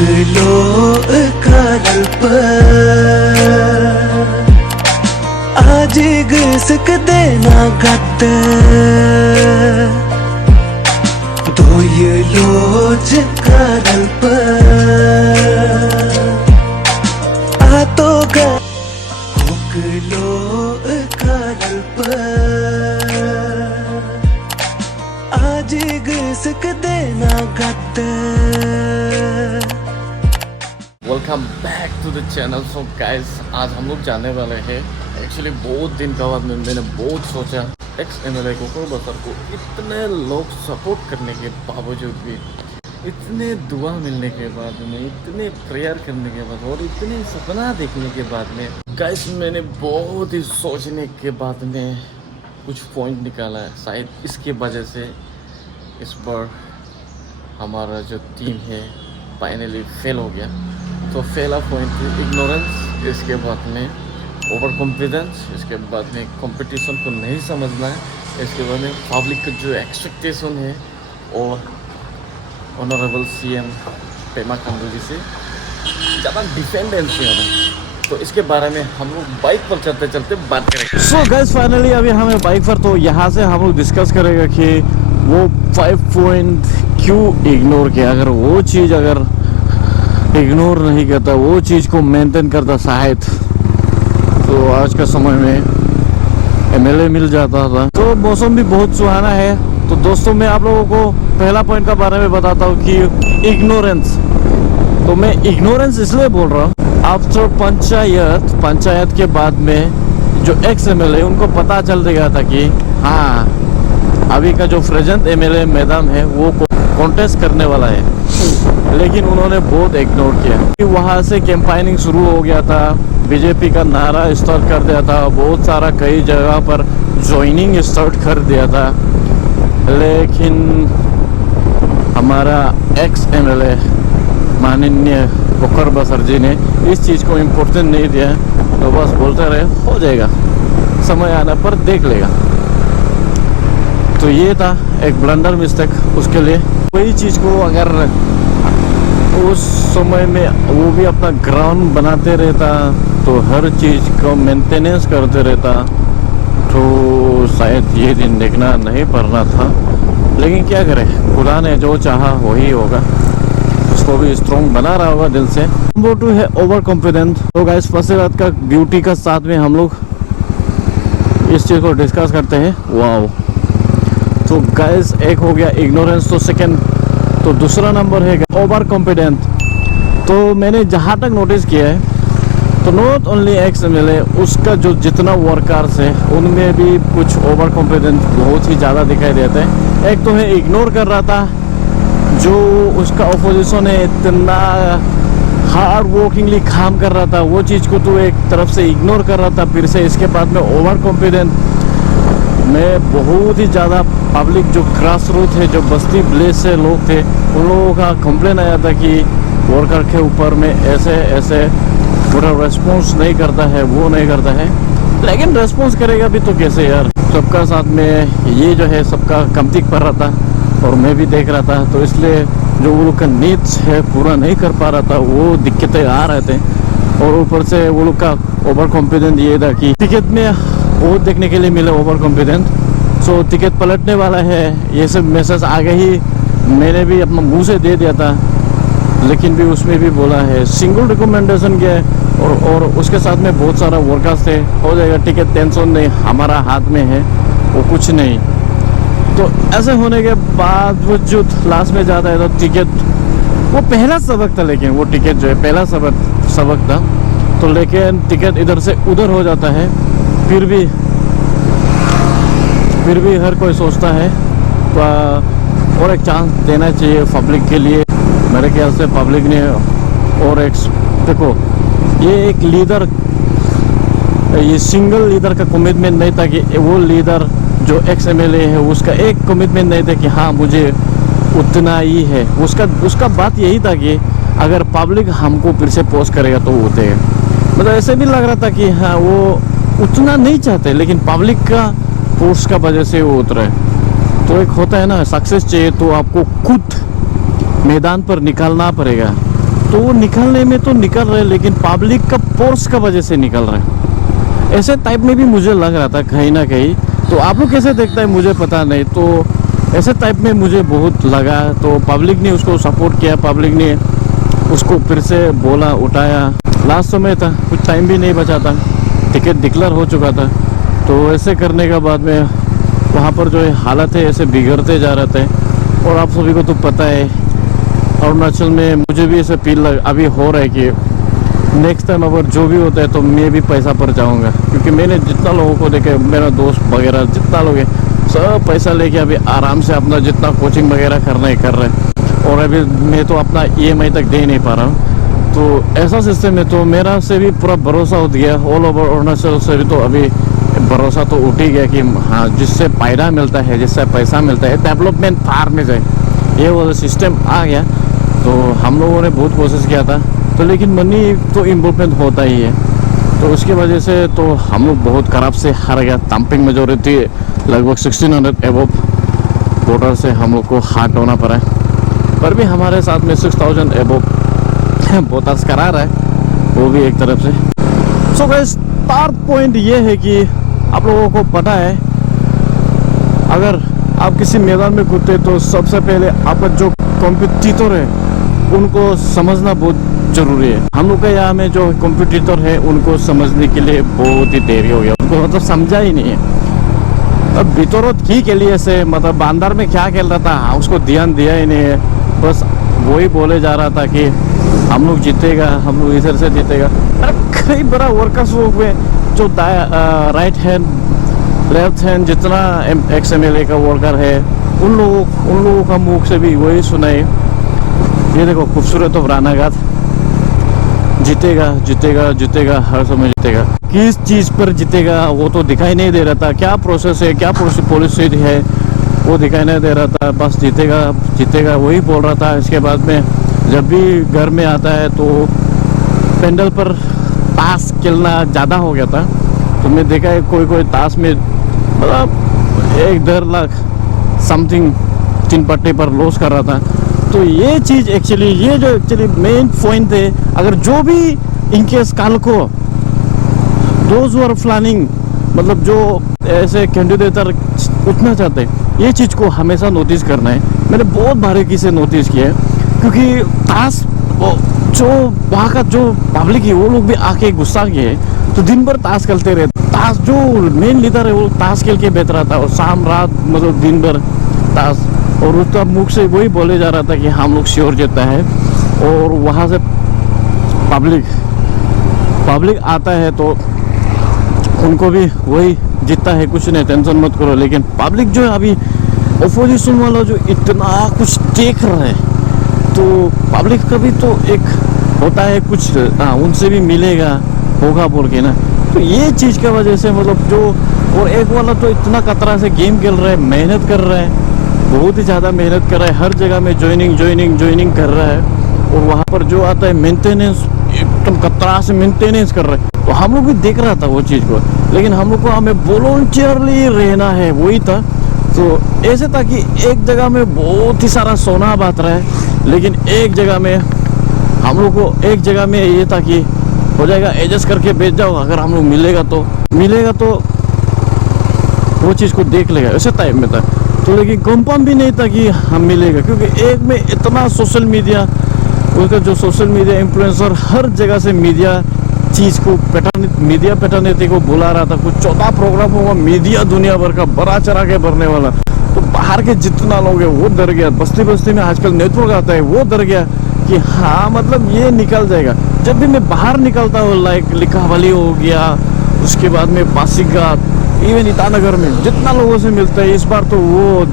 लो कालप आज गसक देना गत लोज कालप आ तो लो कालप आज गसक देना गत। Welcome back to the channel. So guys, आज हम लोग जाने वाले हैं। एक्चुअली बहुत दिन का बाद मैंने बहुत सोचा, एक्स एमएलए गोकुल बसर को इतने लोग सपोर्ट करने के बावजूद भी, इतने दुआ मिलने के बाद में, इतने प्रेयर करने के बाद और इतने सपना देखने के बाद में गाइस मैंने बहुत ही सोचने के बाद में कुछ पॉइंट निकाला है। शायद इसके वजह से इस बार हमारा जो टीम है फाइनली फेल हो गया। तो पहला पॉइंट इग्नोरेंस, इसके बाद में ओवर कॉन्फिडेंस, इसके बाद में कंपटीशन को नहीं समझना है, इसके बाद में पब्लिक का जो एक्सपेक्टेशन है और ऑनरेबल सीएम पेमा खांडू जी से ज़्यादा डिपेंडेंसी होना। तो इसके बारे में हम लोग बाइक पर चलते चलते बात करेंगे। सो गाइस, फाइनली अभी हमें बाइक पर, तो यहाँ से हम लोग डिस्कस करेंगे कि वो 5 पॉइंट क्यों इग्नोर किया। अगर वो चीज़ अगर इग्नोर नहीं करता, वो चीज़ को मेंटेन करता शायद, तो आज का समय में एमएलए मिल जाता था। तो मौसम भी बहुत सुहाना है। तो दोस्तों, मैं आप लोगों को पहला पॉइंट का बारे में बताता हूँ कि इग्नोरेंस। तो मैं इग्नोरेंस इसलिए बोल रहा हूँ, आफ्टर पंचायत के बाद में जो एक्स एमएलए, उनको पता चल गया था कि हाँ, अभी का जो प्रेजेंट एमएलए मैडम है वो कॉन्टेस्ट करने वाला है, लेकिन उन्होंने बहुत इग्नोर किया। वहाँ से कैंपेनिंग शुरू हो गया था, बीजेपी का नारा स्टार्ट कर दिया था, बहुत सारा कई जगह पर ज्वाइनिंग स्टार्ट कर दिया था, लेकिन हमारा एक्स एमएलए माननीय गोकुल बसर जी ने इस चीज़ को इम्पोर्टेंस नहीं दिया। तो बस बोलते रहे हो जाएगा, समय आने पर देख लेगा। तो ये था एक ब्लंडर मिस्टेक उसके लिए। वही चीज़ को अगर उस समय में वो भी अपना ग्राउंड बनाते रहता, तो हर चीज़ को मेंटेनेंस करते रहता, तो शायद ये दिन देखना नहीं पड़ना था। लेकिन क्या करें, खुदा ने जो चाहा वही होगा, उसको भी स्ट्रॉन्ग बना रहा होगा दिल से। नंबर 2 है ओवर कॉन्फिडेंट। तो गाइस, फर्स्ट रात का ब्यूटी का साथ में हम लोग इस चीज़ को डिस्कस करते हैं। वाओ। तो गाइस, एक हो गया इग्नोरेंस, तो सेकंड, तो दूसरा नंबर है ओवर कॉन्फिडेंट। तो मैंने जहाँ तक नोटिस किया है, तो नॉट ओनली एक्स एमएलए, उसका जो जितना वर्कर्स है उनमें भी कुछ ओवर कॉन्फिडेंट बहुत ही ज़्यादा दिखाई देते हैं। एक तो है इग्नोर कर रहा था, जो उसका अपोजिशन है इतना हार्ड वर्किंगली काम कर रहा था, वो चीज़ को तो एक तरफ से इग्नोर कर रहा था। फिर से इसके बाद में ओवर कॉन्फिडेंट में बहुत ही ज़्यादा पब्लिक, जो ग्रास रूट है, जो बस्ती विलेज से लोग थे, उन लोगों का कंप्लेन आया था कि वर्कर के ऊपर में ऐसे ऐसे पूरा रेस्पॉन्स नहीं करता है, वो नहीं करता है। लेकिन रेस्पॉन्स करेगा भी तो कैसे यार, सबका साथ में ये जो है सबका कमती पड़ रहा था और मैं भी देख रहा था। तो इसलिए जो वो लोग का नीड्स है पूरा नहीं कर पा रहा था, वो दिक्कतें आ रहे थे। और ऊपर से वो लोग का ओवर कॉन्फिडेंट ये था कि टिकट में बहुत देखने के लिए मिले ओवर कॉन्फिडेंट। सो टिकट पलटने वाला है, ये सब मैसेज आगे ही मैंने भी अपना मुंह से दे दिया था, लेकिन भी उसमें भी बोला है सिंगल रिकमेंडेशन किया है। और उसके साथ में बहुत सारा वर्कर्स थे, हो जाएगा टिकट, टेंशन नहीं, हमारा हाथ में है, वो कुछ नहीं। तो ऐसे होने के बाद वो जो लास्ट में जाता है तो टिकट, वो पहला सबक था, लेकिन वो टिकट जो है पहला सबक था, तो लेकिन टिकट इधर से उधर हो जाता है। फिर भी हर कोई सोचता है तो और एक चांस देना चाहिए पब्लिक के लिए। मेरे ख्याल से पब्लिक ने और एक, देखो ये एक लीडर, ये सिंगल लीडर का कमिटमेंट नहीं था कि वो लीडर जो एक्स एमएलए है उसका एक कमिटमेंट नहीं था कि हाँ मुझे उतना ही है। उसका बात यही था कि अगर पब्लिक हमको फिर से पोस्ट करेगा तो वो उठेगा। मतलब ऐसे भी लग रहा था कि हाँ वो उतना नहीं चाहते, लेकिन पब्लिक का फोर्स का वजह से वो उतरे। तो एक होता है ना, सक्सेस चाहिए तो आपको खुद मैदान पर निकालना पड़ेगा। तो वो निकलने में तो निकल रहे, लेकिन पब्लिक का फोर्स का वजह से निकल रहे। ऐसे टाइप में भी मुझे लग रहा था कहीं ना कहीं। तो आप लोग कैसे देखता है मुझे पता नहीं, तो ऐसे टाइप में मुझे बहुत लगा। तो पब्लिक ने उसको सपोर्ट किया, पब्लिक ने उसको फिर से बोला, उठाया। लास्ट समय था, कुछ टाइम भी नहीं बचा था, टिकट डिक्लेयर हो चुका था। तो ऐसे करने के बाद में वहाँ पर जो है हालत है ऐसे बिगड़ते जा रहे थे। और आप सभी को तो पता है अरुणाचल में मुझे भी ऐसे फील अभी हो रहा है कि नेक्स्ट टाइम अगर जो भी होता है तो मैं भी पैसा पर जाऊंगा, क्योंकि मैंने जितना लोगों को देखे, मेरा दोस्त वगैरह जितना लोग है सब पैसा लेके अभी आराम से अपना जितना कोचिंग वगैरह करना ही कर रहे हैं। और अभी मैं तो अपना EMI तक दे नहीं पा रहा हूँ। तो ऐसा सिस्टम है, तो मेरा से भी पूरा भरोसा उठ गया। ऑल ओवर अरुणाचल से भी तो अभी भरोसा तो उठ ही गया कि हाँ, जिससे फायदा मिलता है, जिससे पैसा मिलता है, डेवलपमेंट फार में जाए, ये वो सिस्टम आ गया। तो हम लोगों ने बहुत कोशिश किया था, तो लेकिन मनी तो इम्प्रूवमेंट होता ही है। तो उसकी वजह से तो हम लोग बहुत खराब से हार गया। डंपिंग मेजोरिटी लगभग 1600 एबव वोटर से हम लोग को हार्ट होना पड़ा है। पर भी हमारे साथ में 6000 एबव वोटर्स करा रहा है, वो भी एक तरफ से। सो गाइस, स्टार्ट पॉइंट ये है कि आप लोगों को पता है, अगर आप किसी मैदान में कूदते तो सबसे पहले आपका जो कॉम्पिटिटर है उनको समझना बहुत जरूरी है। हम लोग के यहाँ में जो कॉम्पिटिटर है उनको समझने के लिए बहुत ही देरी हो गया, उनको मतलब समझा ही नहीं है। अब बितौरत की के लिए से मतलब अंदर में क्या खेल रहा था उसको ध्यान दिया ही नहीं है, बस वही बोले जा रहा था कि हम लोग जीतेगा, हम लोग इधर से जीतेगा। कई बड़ा वर्कर्स लोग हुए जो राइट हैंड लेफ्ट हैंड जितना XMLA का वर्कर है उन लोगों का मुख से भी वही सुनाई। ये देखो, खूबसूरत तो रानाघाट जीतेगा जीतेगा जीतेगा, हर समय जीतेगा। किस चीज़ पर जीतेगा वो तो दिखाई नहीं दे रहा था, क्या प्रोसेस है, क्या पॉलिसी है वो दिखाई नहीं दे रहा था। बस जीतेगा जीतेगा वही बोल रहा था। इसके बाद में जब भी घर में आता है तो पेंडल पर ताश खेलना ज़्यादा हो गया था। तो मैं देखा है कोई ताश में मतलब 1-1.5 लाख समथिंग 3 पट्टे पर लॉस कर रहा था। तो ये चीज़ एक्चुअली मेन पॉइंट है। अगर जो भी इनकेस कल को दोज आर प्लानिंग, मतलब जो ऐसे कैंडिडेट उठना चाहते हैं, ये चीज़ को हमेशा नोटिस करना है। मैंने बहुत बारीकी से नोटिस किया है, क्योंकि ताश जो वहाँ का जो पब्लिक है वो लोग भी आके गुस्सा किए, तो दिन भर ताश खेलते रहे। ताश जो मेन लीडर है वो ताश खेल के बैठ रहा था, और शाम रात मतलब दिन भर ताश। और उसका मुख से वही बोले जा रहा था कि हम लोग श्योर जीता है। और वहाँ से पब्लिक आता है तो उनको भी वही जीतता है, कुछ नहीं, टेंशन मत करो। लेकिन पब्लिक जो है अभी अपोजिशन वाला जो इतना कुछ देख रहा है, तो पब्लिक का भी तो एक होता है कुछ, उनसे भी मिलेगा होगा बोल के ना। तो ये चीज़ की वजह से मतलब जो, और एक वाला तो इतना कतरा से गेम खेल रहा है, मेहनत कर रहा है, बहुत ही ज़्यादा मेहनत कर रहा है, हर जगह में ज्वाइनिंग कर रहा है। और वहाँ पर जो आता है मेंटेनेंस, एकदम कतरा से मेंटेनेंस कर रहा है। तो हम लोग भी देख रहा था वो चीज़ को, लेकिन हम लोग को हमें वॉलंटियरली रहना है, वही था। तो ऐसे था कि एक जगह में बहुत ही सारा सोना बात रहा है, लेकिन एक जगह में हम लोग को, एक जगह में ये था कि हो जाएगा, एडजस्ट करके बेच जाओ, अगर हम लोग मिलेगा तो वो चीज़ को देख लेगा, ऐसे टाइप में था। तो लेकिन कंफर्म भी नहीं था कि हम मिलेगा, क्योंकि एक में इतना सोशल मीडिया, उसका जो सोशल मीडिया इन्फ्लुएंसर हर जगह से मीडिया चीज़ को मीडिया पैटर्निटी को बुला रहा था। कुछ 14 प्रोग्राम होगा मीडिया दुनिया भर का बड़ा चढ़ा के भरने वाला। तो बाहर के जितना लोग है वो डर गया, बस्ती में आजकल नेटवर्क आता है वो डर गया कि हाँ मतलब ये निकल जाएगा। जब भी मैं बाहर निकलता हूँ, लाइक लिखावाली हो गया, उसके बाद में पासीघाट, इवन ईटानगर में जितना लोगों से मिलता है, इस बार तो वो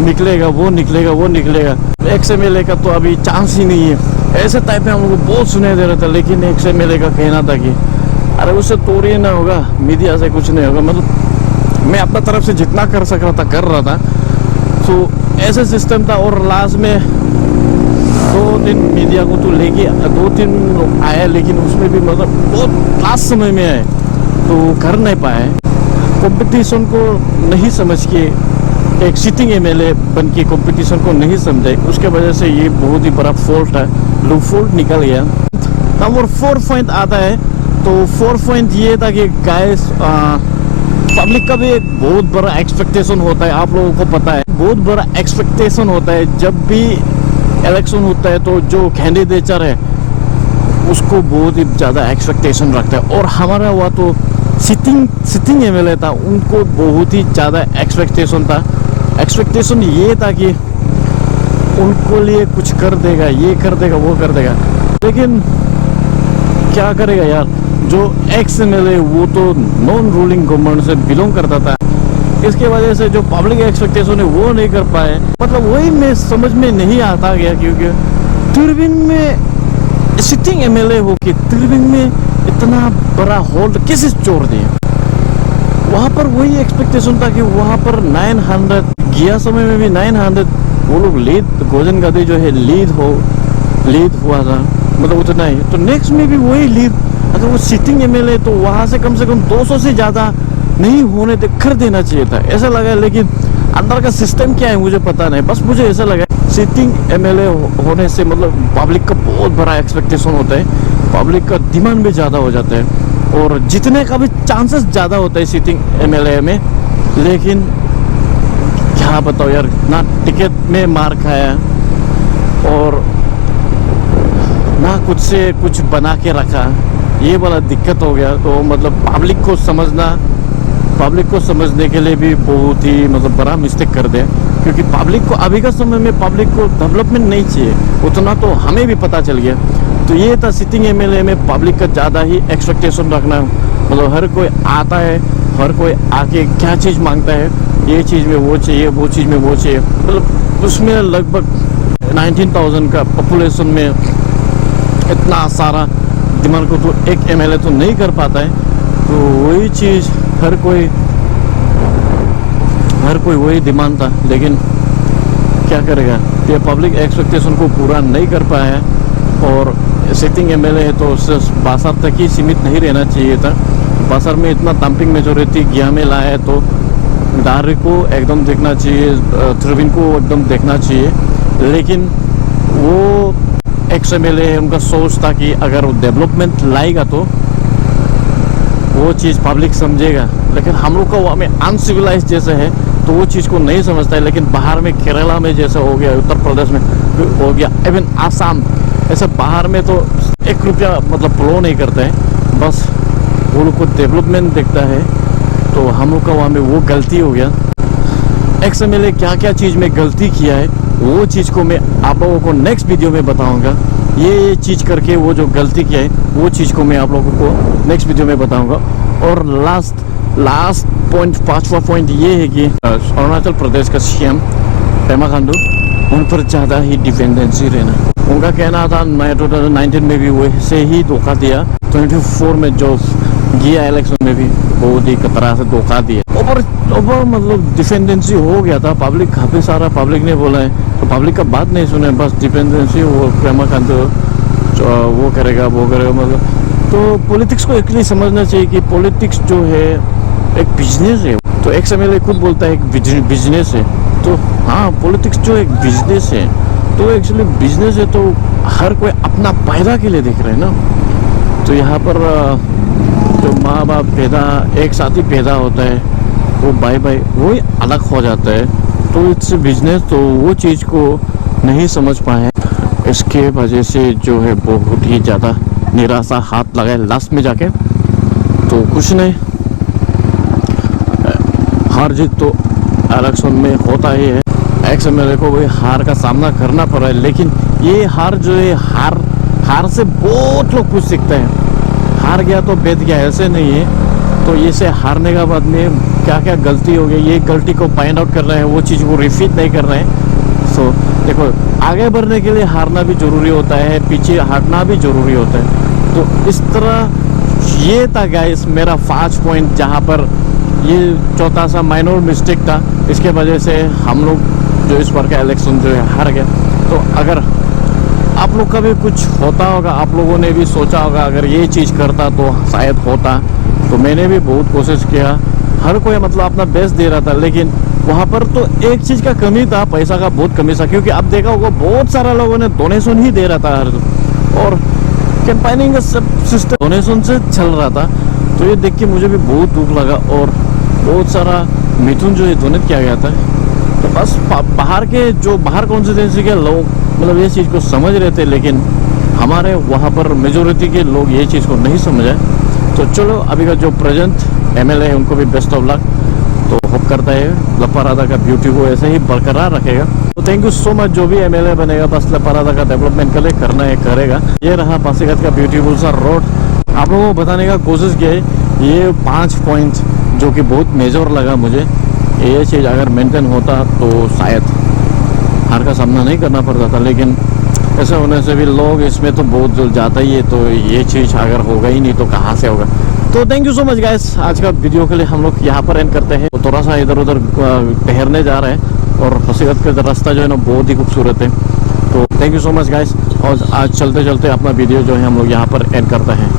निकलेगा। XMLA का तो अभी चांस ही नहीं है। ऐसे टाइप में हम लोग को बहुत सुनाई दे रहा था, लेकिन XMLA का कहना था कि अरे उससे तोड़ी ना होगा, मीडिया से कुछ नहीं होगा। मतलब मैं अपना तरफ से जितना कर सक रहा था कर रहा था। तो ऐसे सिस्टम था। और लास्ट में 2-3 मीडिया को तो लेके 2-3 लोग आए, लेकिन उसमें भी मतलब बहुत लास्ट समय में आए तो कर नहीं पाए। कंपटीशन को नहीं समझ के एक सिटिंग एमएलए बन के कंपटीशन को नहीं समझे, उसके वजह से ये बहुत ही बड़ा फॉल्ट है, लूप फॉल्ट निकल गया। नंबर 4 पॉइंट आता है, तो 4 पॉइंट ये था कि गाइस पब्लिक का भी एक बहुत बड़ा एक्सपेक्टेशन होता है, आप लोगों को पता है, बहुत बड़ा एक्सपेक्टेशन होता है। जब भी इलेक्शन होता है तो जो कैंडिडेचर है उसको बहुत ही ज़्यादा एक्सपेक्टेशन रखता है, और हमारा हुआ तो सिटिंग एमएलए था, उनको बहुत ही ज़्यादा एक्सपेक्टेशन था। एक्सपेक्टेशन ये था कि उनको लिए कुछ कर देगा, ये कर देगा, वो कर देगा, लेकिन क्या करेगा यार। जो एक्स एमएलए वो तो नॉन रूलिंग गवर्नमेंट से बिलोंग करता था, इसके वजह से जो पब्लिक एक्सपेक्टेशन है वो नहीं कर पाए। मतलब वही मैं समझ में नहीं आता गया, क्योंकि तिरबिंग में सिटिंग एमएलए हो कि तिरबिंग में इतना बड़ा होल्ड कैसे छोड़ दिए। वहाँ पर वही एक्सपेक्टेशन था कि वहाँ पर 900 गया समय में भी 900 वो लोग लीड गोजन गादी जो है लीड हुआ था, मतलब उतना ही। तो नेक्स्ट में भी वही लीड, अगर वो सिटिंग एमएलए तो वहाँ से कम 200 से ज़्यादा नहीं होने कर देना चाहिए था, ऐसा लगा। लेकिन अंदर का सिस्टम क्या है मुझे पता नहीं, बस मुझे ऐसा लगा सिटिंग एमएलए होने से मतलब पब्लिक का बहुत बड़ा एक्सपेक्टेशन होता है, पब्लिक का डिमांड भी ज़्यादा हो जाता है, और जीतने का भी चांसेस ज़्यादा होता है सिटिंग एमएलए में। लेकिन क्या बताओ यार, ना टिकट में मार खाया और ना कुछ से कुछ बना के रखा, ये वाला दिक्कत हो गया। तो मतलब पब्लिक को समझने के लिए भी बहुत ही मतलब बड़ा मिस्टेक कर दे, क्योंकि पब्लिक को अभी का समय में पब्लिक को डेवलपमेंट नहीं चाहिए, उतना तो हमें भी पता चल गया। तो ये था सिटिंग एमएलए में पब्लिक का ज़्यादा ही एक्सपेक्टेशन रखना। मतलब हर कोई आता है, हर कोई आके क्या चीज़ मांगता है, ये चीज़ में वो चाहिए, वो चीज़ में वो चाहिए। मतलब उसमें लगभग 19,000 का पॉपुलेशन में इतना सारा डिमांड को तो एक एमएलए तो नहीं कर पाता है। तो वही चीज़ हर कोई वही डिमांड था, लेकिन क्या करेगा, ये पब्लिक एक्सपेक्टेशन को पूरा नहीं कर पाया। और सिटिंग एमएलए है तो सिर्फ बासर तक ही सीमित नहीं रहना चाहिए था। बासर में इतना डंपिंग मेजोरिटी गया में लाया है तो दारी को एकदम देखना चाहिए, त्रिवेणी को एकदम देखना चाहिए। लेकिन वो एक्स एमएलए है, उनका सोच था कि अगर वो डेवलपमेंट लाएगा तो वो चीज़ पब्लिक समझेगा। लेकिन हम लोग का वहाँ में अनसिविलाइज जैसे है तो वो चीज़ को नहीं समझता है। लेकिन बाहर में केरला में जैसे हो गया, उत्तर प्रदेश में हो गया, इवन आसाम, ऐसे बाहर में तो 1 रुपया मतलब फ्लो नहीं करते हैं, बस वो लोग को डेवलपमेंट देखता है। तो हम लोग का वहाँ में वो गलती हो गया। एक्स एमएलए क्या क्या चीज़ में गलती किया है वो चीज़ को मैं आप लोगों को नेक्स्ट वीडियो में बताऊंगा। ये चीज़ करके वो जो गलती किया है वो चीज़ को मैं आप लोगों को नेक्स्ट वीडियो में बताऊंगा। और लास्ट पॉइंट, 5वां पॉइंट ये है कि अरुणाचल प्रदेश का सीएम पेमा खांडू, उन पर ज़्यादा ही डिपेंडेंसी रहना। उनका कहना था 2019 में भी वैसे ही धोखा दिया, 24 में जो गया इलेक्शन में भी बहुत ही तरह से धोखा दिया। ओवर मतलब डिपेंडेंसी हो गया था। पब्लिक काफ़ी सारा पब्लिक ने बोला है, तो पब्लिक का बात नहीं सुने, बस डिपेंडेंसी वो पेमा खांडू वो करेगा वो करेगा। मतलब तो पॉलिटिक्स को एक्चुअली समझना चाहिए कि पॉलिटिक्स जो है एक बिजनेस है। तो एक्स एमएलए खुद बोलता है एक बिजनेस है, तो हाँ पॉलिटिक्स जो एक बिजनेस है, तो एक्चुअली बिजनेस है, तो हर कोई अपना फायदा के लिए देख रहे हैं ना। तो यहाँ पर जो माँ बाप पैदा एक साथ ही पैदा होता है, वो भाई वही अलग हो जाता है। तो इट्स बिजनेस, तो वो चीज़ को नहीं समझ पाए, इसके वजह से जो है बहुत ही ज़्यादा निराशा हाथ लगाए लास्ट में जाके। तो कुछ नहीं, हार जीत तो इलेक्शन में होता ही है। एक्स एमएलए को वही हार का सामना करना पड़ा है, लेकिन ये हार जो है हार से बहुत लोग कुछ सीखते हैं। हार गया तो बैठ गया ऐसे नहीं है। तो ये से हारने का बाद में क्या क्या गलती हो गई, ये गलती को फाइंड आउट कर रहे हैं, वो चीज़ को रिपीट नहीं कर रहे हैं। सो देखो, आगे बढ़ने के लिए हारना भी ज़रूरी होता है, पीछे हटना भी ज़रूरी होता है। तो इस तरह ये था गाइस मेरा 5 पॉइंट, जहाँ पर ये छोटा सा माइनर मिस्टेक था, इसके वजह से हम लोग जो इस बार का इलेक्शन जो है हार गया। तो अगर आप लोग का भी कुछ होता होगा, आप लोगों ने भी सोचा होगा अगर ये चीज़ करता तो शायद होता, तो मैंने भी बहुत कोशिश किया हर कोई मतलब अपना बेस्ट दे रहा था, लेकिन वहाँ पर तो एक चीज़ का कमी था, पैसा का बहुत कमी था, क्योंकि आप देखा होगा बहुत सारा लोगों ने डोनेशन ही दे रहा था हर, और कैंपेनिंग का सब सिस्टम डोनेशन से चल रहा था। तो ये देख के मुझे भी बहुत दुख लगा, और बहुत सारा मिथुन जो है डोनेट किया गया था। तो बस बाहर कॉन्स्टिट्यूंसी के लोग मतलब ये चीज़ को समझ रहे थे, लेकिन हमारे वहाँ पर मेजोरिटी के लोग ये चीज़ को नहीं समझे। तो चलो अभी का जो प्रेजेंट एमएलए है उनको भी बेस्ट ऑफ लक। तो होप करता है लपारादा का ब्यूटी को ऐसे ही बरकरार रखेगा। तो थैंक यू सो मच, जो भी एमएलए बनेगा बस लपारादा का डेवलपमेंट के लिए करना है करेगा। ये रहा पासीघाट का ब्यूटीफुल सा रोड, आप लोगों को बताने का कोशिश किया है। ये 5 पॉइंट जो कि बहुत मेजर लगा मुझे, ये चीज़ अगर मेंटेन होता तो शायद हार का सामना नहीं करना पड़ता था, लेकिन ऐसा होने से भी लोग इसमें तो बहुत जल्द जाता ही है। तो ये चीज़ अगर होगा ही नहीं तो कहाँ से होगा। तो thank you so much guys, आज का वीडियो के लिए हम लोग यहाँ पर एंड करते हैं। तो थोड़ा सा इधर उधर ठहरने जा रहे हैं, और पासीघाट का रास्ता जो है ना बहुत ही खूबसूरत है। तो thank you so much guys, और आज चलते चलते अपना वीडियो जो है हम लोग यहाँ पर एंड करते हैं।